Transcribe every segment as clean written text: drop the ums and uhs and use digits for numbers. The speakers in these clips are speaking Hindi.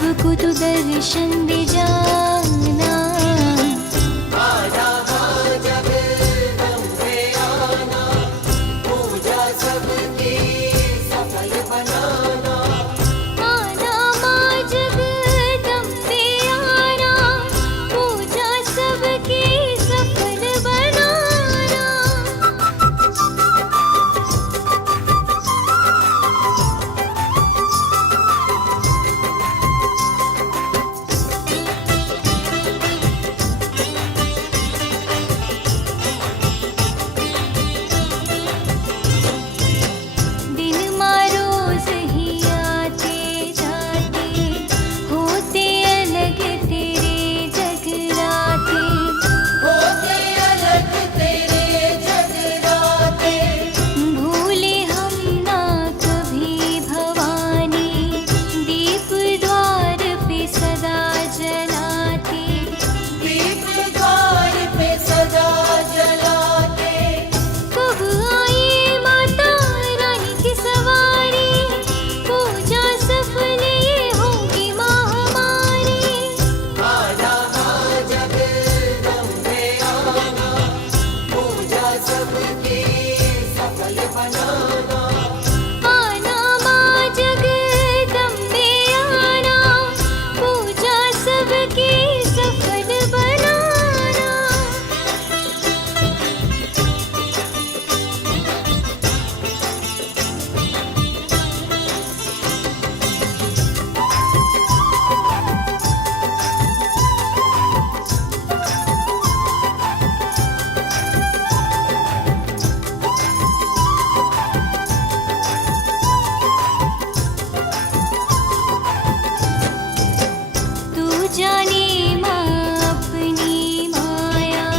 सबको तू दर्शन दे जाना। आना माँ जगदम्बे आना, पूजा सबकी सफल बनाना। आना माँ जगदम्बे आना, पूजा सबकी सफल बनाना। दिन रोज ही आते जाते, होते अलग तेरे जगराते। होते अलग तेरे जगराते, भूले हम ना कभी भवानी, दीप द्वार पे सदा जलाते। दीप द्वार पे सदा जलाते। कब आई माता रानी की सवारी, पूजा सफल ये होगी माँ हमारी। आना माँ जगदम्बे आना, पूजा सबकी सफल बनाना। आना माँ जगदम्बे आना, पूजा सबकी सफल बनाना। तू जाने माँ अपनी माया,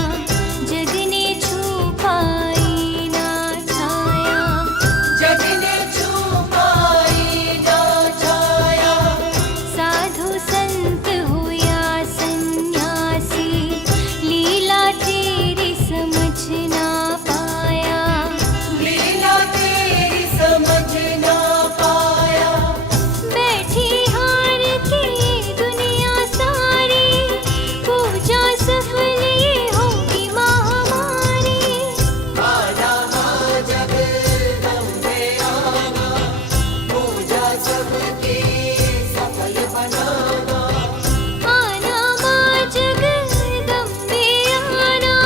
जग ने छुपाई ना छाया। जग ने छुपाई ना छाया, साधु संत हो या सन्यासी, लीला तेरी समझ ना पाया। लीला तेरी समझ ना पाया। बैठी हार के दुनिया सारी, पूजा सफल ये होगी माँ हमारी। आना माँ जगदम्बे आना, पूजा सबकी सफल बनाना। आना माँ जगदम्बे आना,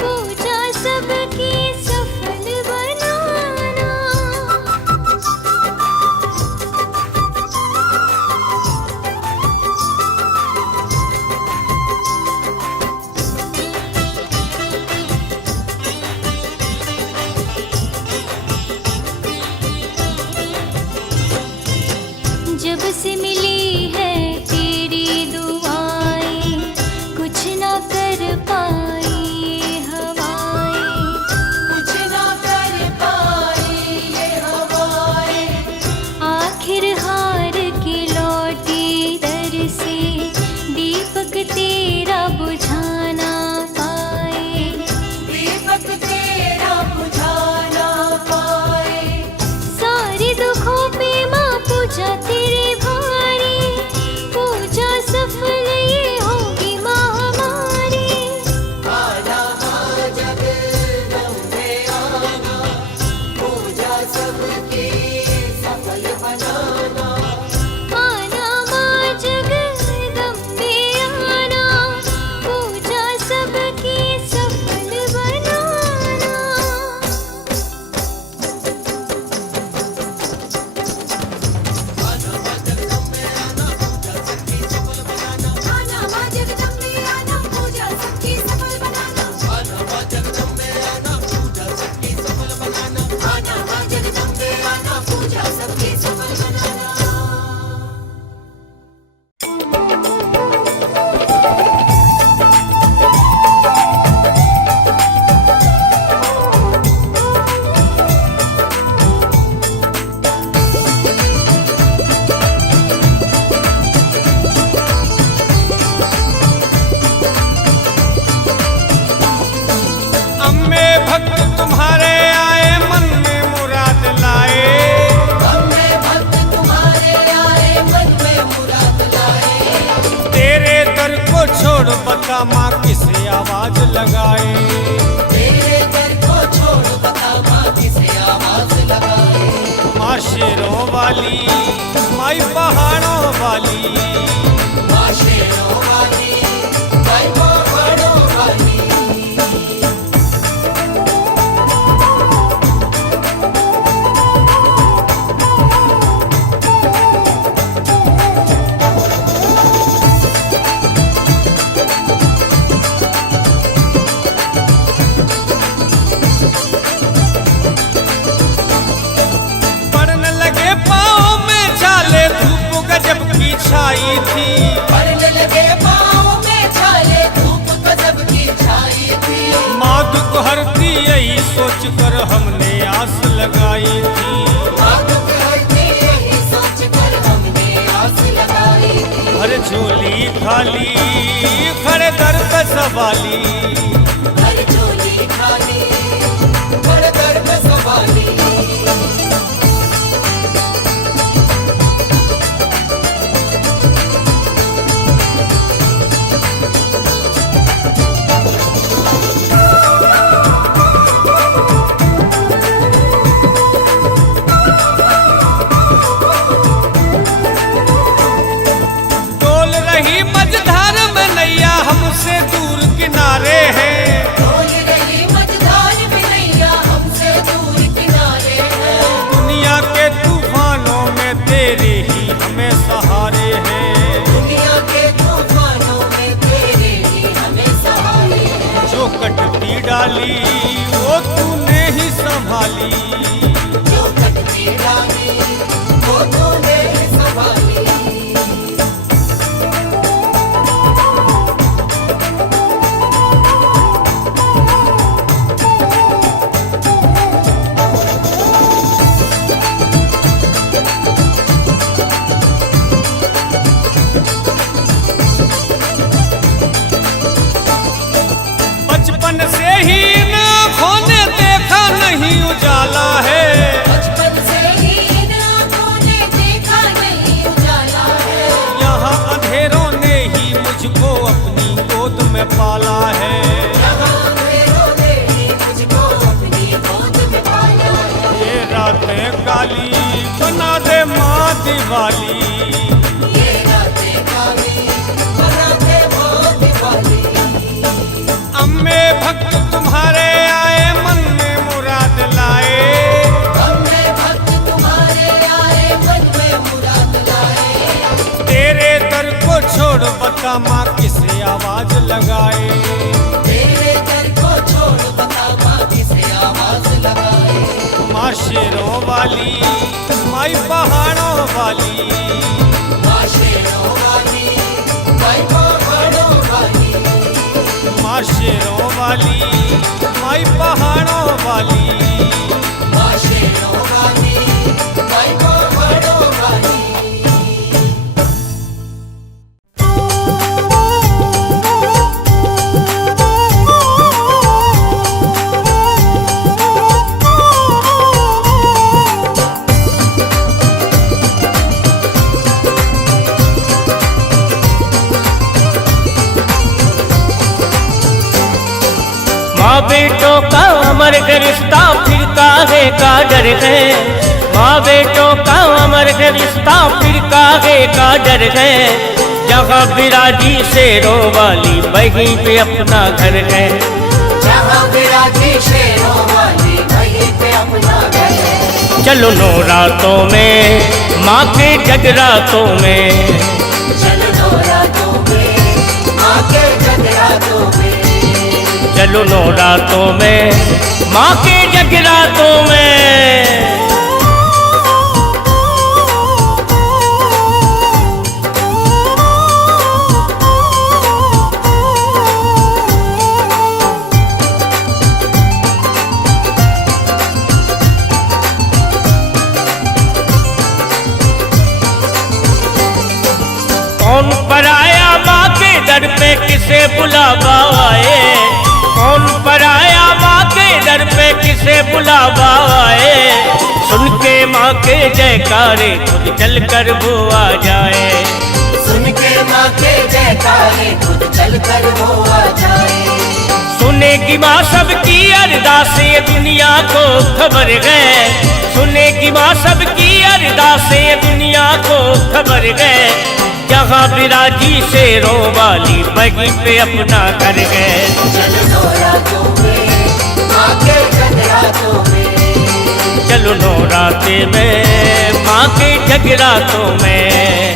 पूजा सबकी सफल बनाना। जब से मिली है तेरी दुआएं, कुछ ना कर पाई ये हवाएं। कुछ ना कर पाई ये हवाएं, आखिर हार के लौटी दर से, दीपक तेरा बुझा ना पाए। दीपक तेरा बुझा ना पाए। सारे दुखों पे माँ पूजा तेरे भारी, छोड़ बता माँ किसे आवाज लगाए। तेरे दर को छोड़ बता माँ किसे आवाज लगाए। माँ शेरों वाली, माई पहाड़ों वाली, माँ शेरों वाली, माई पहाड़ों वाली। छाई थी पड़ने लगे पाँव में छाले, धूप गजब की छाई थी। माँ दुख हरती यही सोच कर हमने आस लगाई थी। माँ दुख हरती यही सोच कर हमने आस लगाई थी। हर झोली खाली खड़े दर पे सवाली, हर झोली खाली खड़े दर पे सवाली। मझधार में नैया हमसे दूर किनारे है। डोल रही मझधार में नैया हमसे दूर किनारे है। दुनिया के तूफानों में तेरे ही हमें सहारे हैं। दुनिया के तूफानों में तेरे ही हमें सहारे हैं। जो कटती डाली वो तूने ही संभाली, जो कटती डाली वो तूने ही संभाली। बचपन से ही इन आँखों ने देखा नहीं उजाला है। बचपन से ही इन आँखों ने देखा नहीं उजाला है। यहाँ अंधेरों ने ही मुझको अपनी गोद में पाला है। यहाँ अंधेरों ने ही मुझको अपनी गोद में पाला है। ये रातें काली बना दे माँ दिवाली, ये रातें काली बना दे माँ दिवाली। अम्मे भक्त तुम्हारे आए मन में मुराद लाए। हमने भक्त तुम्हारे आए मन में मुराद लाए। तेरे दर को छोड़ बता माँ किसे आवाज लगाए। तेरे दर को छोड़ बता माँ किसे आवाज लगाए। माँ शेरों वाली, माई पहाड़ों वाली, माँ शेरों वाली, माई पहाड़ों वाली। माँ शेरों वाली, माई पहाड़ों वाली। माँ शेरों वाली, माई पहाड़ों वाली। माँ बेटों का अमर रिश्ता फिर काहे का डर है। माँ बेटों का अमर रिश्ता फिर काहे का डर है। जहाँ बिराजी शेरों वाली वहीं पे अपना घर है। जहाँ बिराजी शेरों वाली वहीं पे अपना घर है। चलो नौरातों में माँ के जगरातों में, चलो नौरातों में माँ के जगरातों में। चलो नौरातों में माँ के जगरातों में। कौन पराया माँ के दर पे किसे बुलावा आए। कौन पराया माँ के दर पे किसे बुलावा आए। सुन के माँ के जयकारे खुद चल कर वो आ जाए। सुन सुन के माँ के जयकारे खुद चल कर वो आ जाए। सुनेगी माँ सबकी अरदासें दुनिया को खबर है, सुनेगी माँ सबकी अरदासें दुनिया को खबर है। जहाँ बिराजी शेरों वाली बगी पे अपना घर है। चलो नौरातों में माँ के जगरातों में, चलो नौराते में माँ के जगरातों में।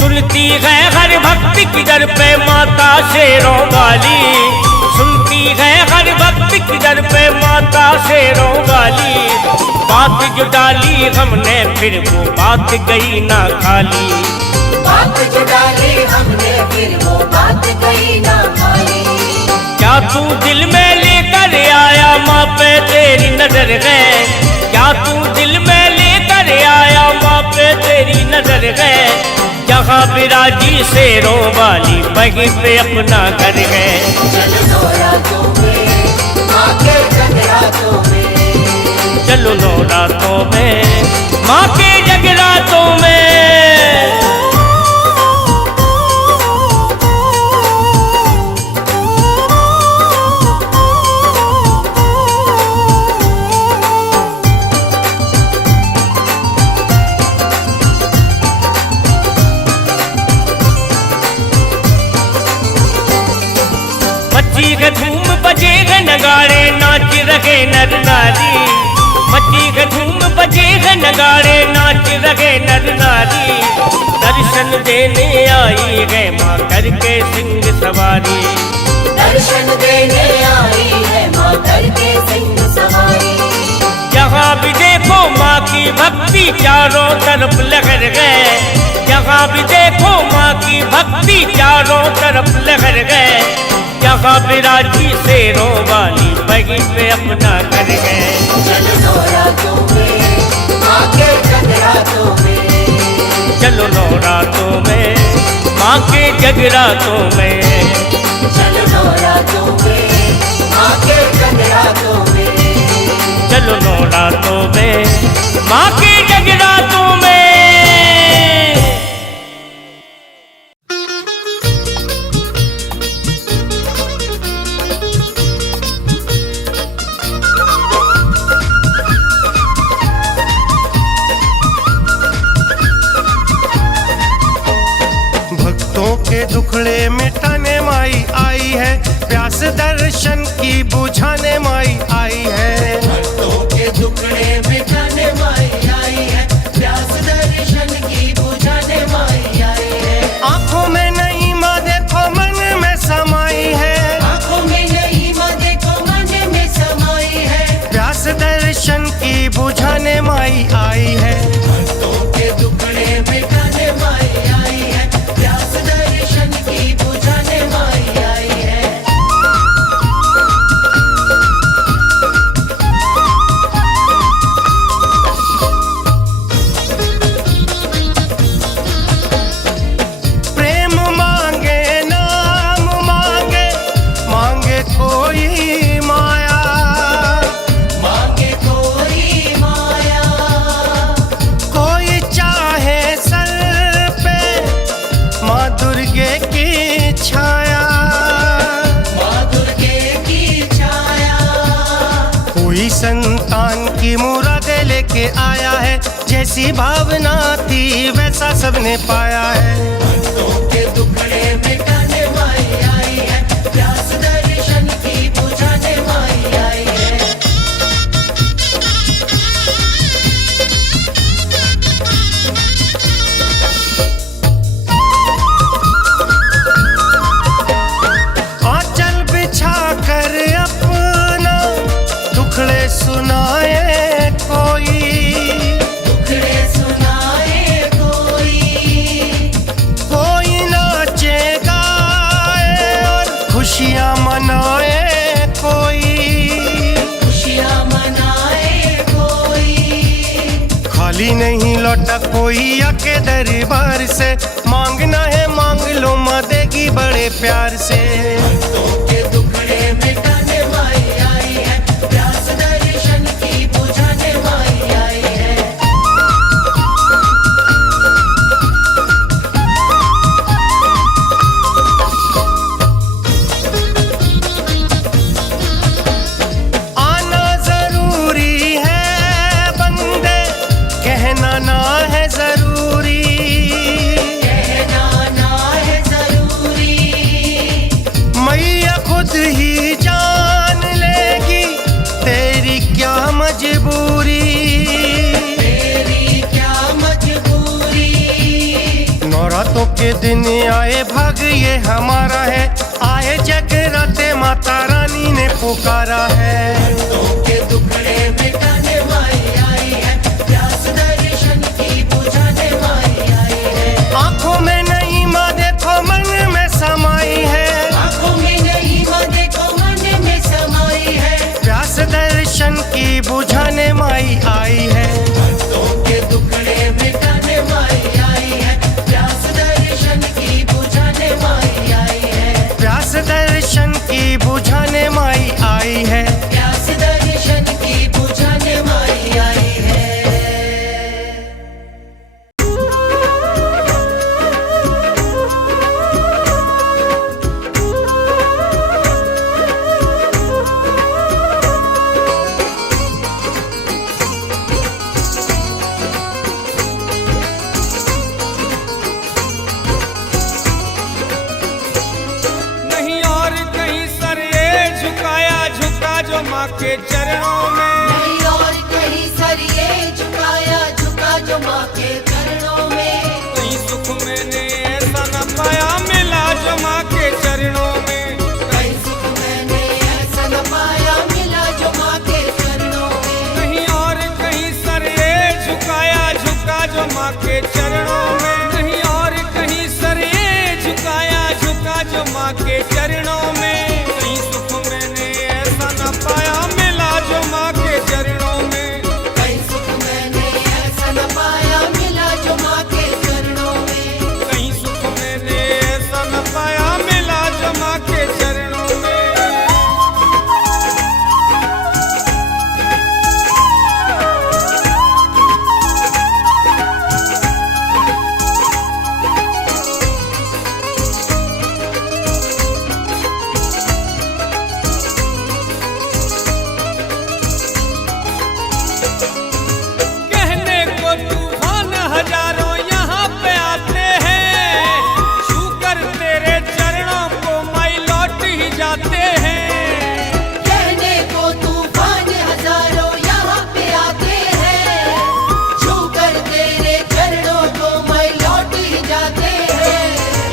सुनती है हर भक्त की दर पे माता शेरों वाली, सुनती है हर भक्त की दर पे माता शेरों वाली। बात जो डाली हमने फिर वो बात गई ना खाली, बात जो डाली हमने फिर वो बात गई ना खाली। क्या तू दिल में लेकर आया माँ पे तेरी नजर है, क्या तू दिल में लेकर आया माँ पे तेरी नजर है। जहाँ बिराजी शेरों वाली वहीं पे अपना घर है। चलो नौरातों में माँ के जगरातों में, चलो नौरातों में माँ के जगरातों में। मची है धूम बजे है नगाड़े नाच रहे नर नारी, मची है धूम बजे है नगाड़े नाच रहे नर नारी। दर्शन देने आई है माँ करके सिंह सवारी, दर्शन देने आई है माँ करके सिंह सवारी। जहाँ भी देखो माँ की भक्ति चारों तरफ लहर है, जहाँ भी देखो माँ की भक्ति चारों तरफ लहर है। जहाँ बिराजी शेरों वाली वहीं पे अपना घर है। चलो नौरातों में माँ के जगरातों में, चलो नौरातों में माँ के जगरातों में। चलो नौरातों में माँ के जगरातों में, चलो नौरातों में माँ के जगरातों में। के दुखड़े मिटाने माई आई है, प्यास दर्शन की बुझाने माई आई है। भक्तों के दुखड़े मिटाने माई आई है, प्यास दर्शन की बुझाने माई आई है। आंखों में नहीं माँ देखो मन में समाई है, आंखों में नहीं माँ देखो मन में समाई है। प्यास दर्शन की बुझाने माई आई है। भक्तों के दुखड़े मिटाने माई आई है, प्यास दर्शन की बुझाने माई आई है। प्रेम मांगे नाम मांगे, मांगे कोई माया, मांगे कोई माया। कोई चाहे सर पे माँ दुर्गे की छाया, माँ दुर्गे की छाया। कोई संतान की मुराद लेके आया है, जैसी भावना थी वैसा सबने पाया है। भक्तों के दुखड़े मिटाने माई आई है, प्यास दर्शन की बुझाने माई आई है। आंचल बिछा कर अपना दुखड़े सुनाए कोई, दुखड़े सुनाए कोई। कोई नाचे गाए और खुशियाँ मनाए कोई, खुशियाँ मनाए कोई। खाली नहीं लौटा कोई आके दरबार से, मांगना है मांग लो माँ देगी बड़े प्यार से। भक्तों के दुखड़े मिटाने माई आई है, प्यास दर्शन की बुझाने माई आई है। आना जरूरी है बंदे, कहना ना है जरूरी, कहना ना है जरूरी। मैया खुद ही जान लेगी तेरी क्या मजबूरी। तेरी क्या मजबूरी। नौरातों के दिन आए भाग ये हमारा है, आए जगराते माता रानी ने पुकारा है। भक्तों के दुखड़े मिटाने माई आई है, प्यास दर्शन की बुझाने माई आई है। आंखों में नहीं माँ देखो मन में समाई है, आंखों में नहीं माँ देखो मन में समाई है। प्यास दर्शन की बुझाने माई आई है। भक्तों के दुखड़े मिटाने माई आई है, प्यास दर्शन की बुझाने माई आई है। प्यास दर्शन की बुझाने माई आई है। प्यास दर्शन की बुझाने माई आई है। नहीं और कहीं सर ये झुकाया झुका जो माँ के चरणों में। नहीं और कहीं सर ये झुकाया झुका जो माँ के चरणों में। कहीं सुख मैंने ऐसा न पाया मिला जो माँ के चरणों में। कहीं सुख मैंने ऐसा न पाया मिला जो माँ के चरणों में। नहीं और कहीं सर ये झुकाया झुका जो माँ के चरणों में। नहीं और कहीं सर ये झुकाया झुका जो माँ के चरणों में। कहीं सुख मैंने ऐसा न पाया मिला जो माँ के चरणों में। कहीं सुख मैंने ऐसा न पाया मिला जो माँ के चरणों में। कहीं सुख मैंने ऐसा न पाया मिला जो माँ के चरणों में। कहने को तूफान हजारों यहाँ पे आते हैं, छूकर तेरे चरणों को माई लौट ही जाते हैं। कहने को तूफान हजारों यहाँ पे आते हैं, छूकर तेरे चरणों को मैं लौट ही जाते हैं।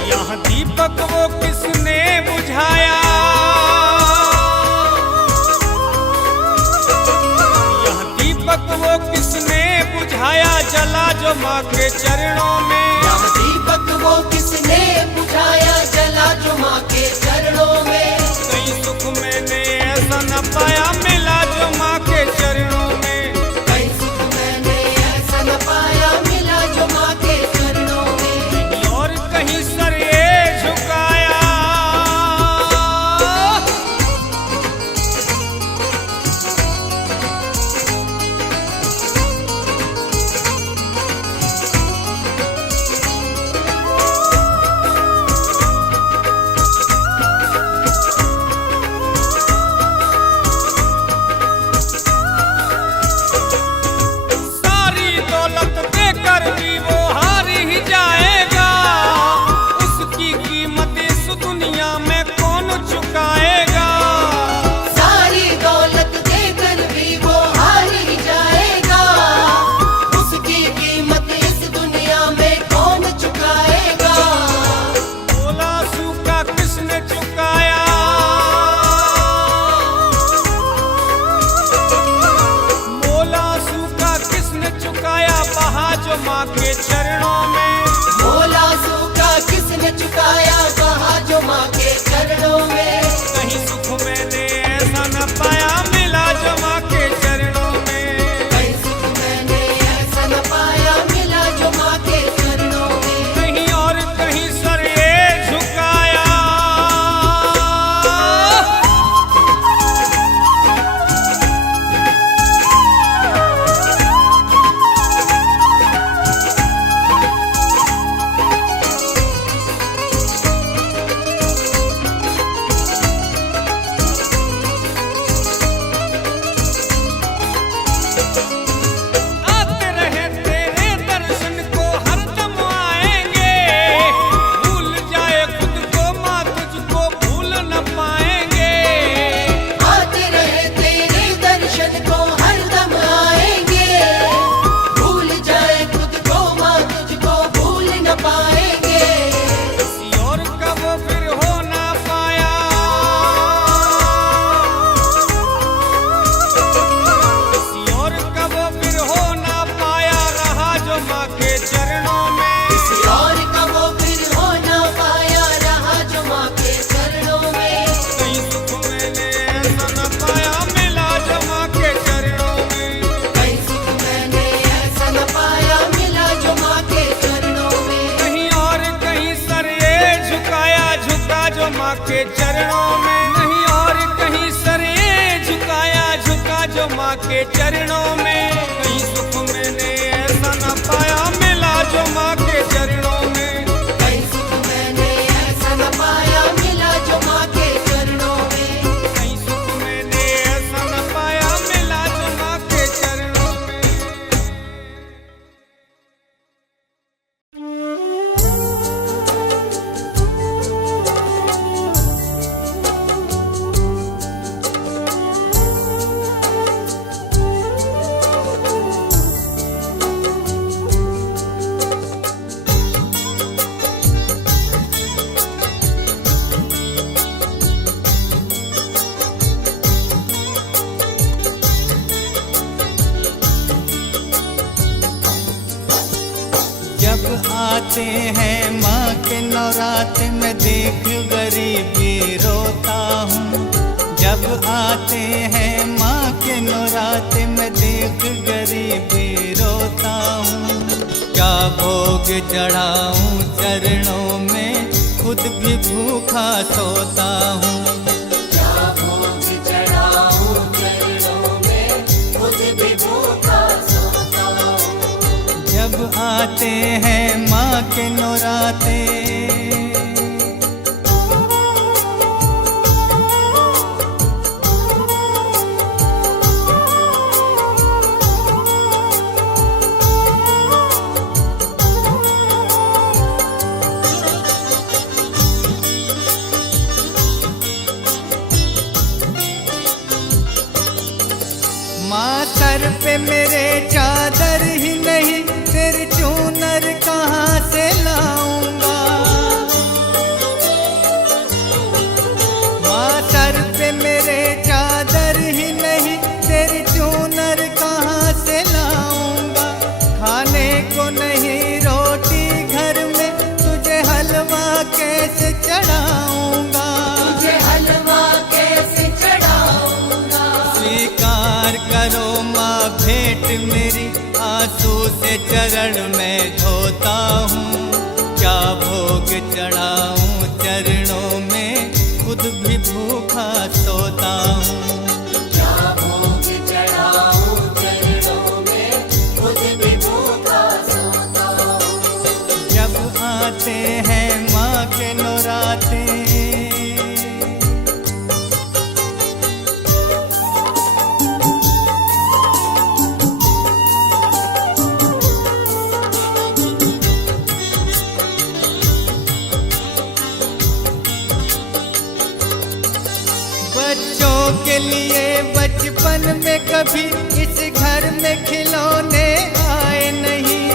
यहाँ दीपक वो किसने बुझाया, यहाँ दीपक वो किसने बुझाया जला जो माँ के चरणों में। यहाँ दीपक वो किसने बुझाया जला जो माँ के चरणों में। कहीं सुख मैंने ऐसा न पाया मिला जो माँ के चरणों में। कहीं सुख मैंने ऐसा न पाया मिला जो माँ के चरणों में। और कहीं सर ये झुकाया। सारी दौलत देकर भी वो हार ही जाएगा, उसकी कीमत इस दुनिया में कौन चुकाएगा। सारी दौलत देकर भी वो हार ही जाएगा, उसकी कीमत इस दुनिया में कौन चुकाएगा। बोला सूखा किसने चुकाया, मोला सूखा किसने चुकाया बहा जो माँ के चरणों में। मोला सूखा किसने चुकाया बहा जो माँ के चरणों में। कहीं सुख मैंने ऐसा न पाया मिला जो माँ के चरणों में। कहीं सुख मैंने ऐसा न पाया माँ के चरणों में। कहीं सुख मैंने ऐसा न पाया मिला जो माँ के चरणों में। कहीं सुख मैंने ऐसा न पाया मिला जो माँ के चरणों में। कहीं सुख मैंने ऐसा न पाया मिला जो माँ के चरणों में। जब आते हैं माँ के नवरात्र में देख गरीबी रोता हूँ। जब आते हैं माँ के नवरात्र में देख गरीबी रोता हूँ। क्या भोग चढ़ाऊँ चरणों में खुद भी भूखा सोता हूँ। क्या भोग चढ़ाऊं चरणों में खुद भी भूखा सोता हूँ। जब आते हैं माँ के नवरात्रे माँ सर पे मेरे चादर ही नहीं तेरी चूनर कहाँ से लाऊंगा। माँ सर पे मेरे चादर ही नहीं तेरी चूनर कहाँ से लाऊंगा। खाने को नहीं रोटी घर में तुझे हलवा कैसे चढ़ाऊंगा। तुझे हलवा कैसे चढ़ाऊंगा। स्वीकार करो माँ भेंट मेरी आंसू से चरण में धोता हूँ। क्या भोग चढ़ाऊँ चरणों में खुद भी भूखा सोता हूँ। क्या भोग चढ़ाऊं चरणों में खुद भी भूखा सोता हूँ। जब आते हैं माँ के नवरात्रे बच्चों के लिए बचपन में कभी इस घर में खिलौने आए नहीं।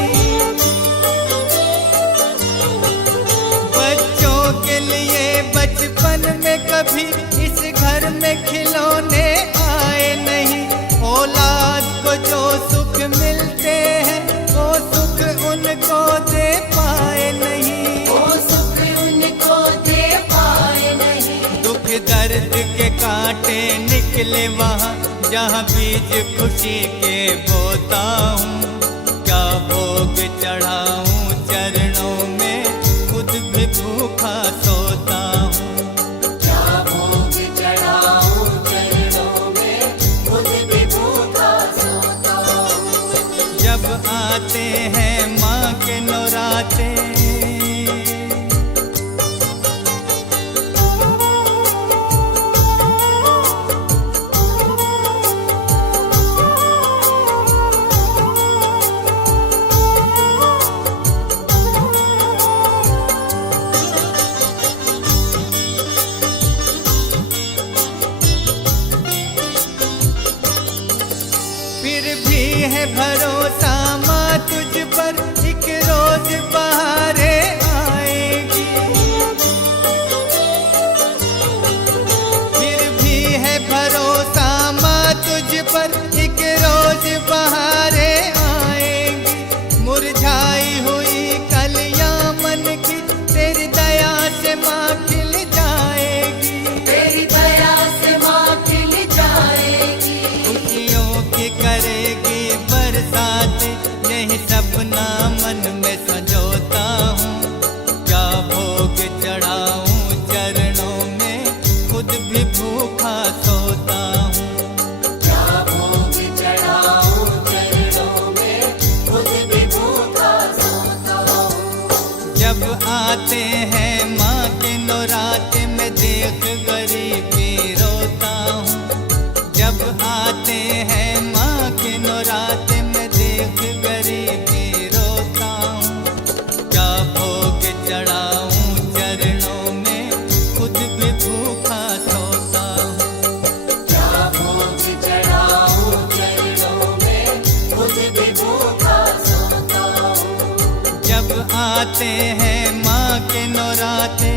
बच्चों के लिए बचपन में कभी इस घर में खिलौने आए नहीं। औलाद को जो सुख मिलते हैं वो सुख उनको दे पाए नहीं। वो सुख उनको दे पाए नहीं। दुख दर्द के कांटे निकले वहाँ जहाँ बीज खुशी के बोता हूँ। क्या भोग चढ़ाऊँ चरणों में खुद भी भूखा सोता हूँ। क्या भोग चढ़ाऊं चरणों में खुद भी भूखा सोता हूँ। जब आते हैं माँ के नवरात्रे फिर भी है भरोसा माँ तुझ पर एक रोज बहारे आएगी। फिर भी है भरोसा माँ तुझ पर एक रोज बहारे आएगी। मुरझाई हुई कलियां मन की तेरी दया से माँ खिल जाएगी। तेरी दया से माँ खिल जाएगी। खुशियों की करेगी बरसात यही सपना मन में संजोता हूँ। आते हैं माँ के नौराते में देख गरीबी रोता हूँ। क्या भोग चढ़ाऊँ चरणों में खुद भी भूखा सोता हूँ। क्या भोग चढ़ाऊं चरणों में खुद भी भूखा सोता हूँ। जब आते हैं माँ के नौराते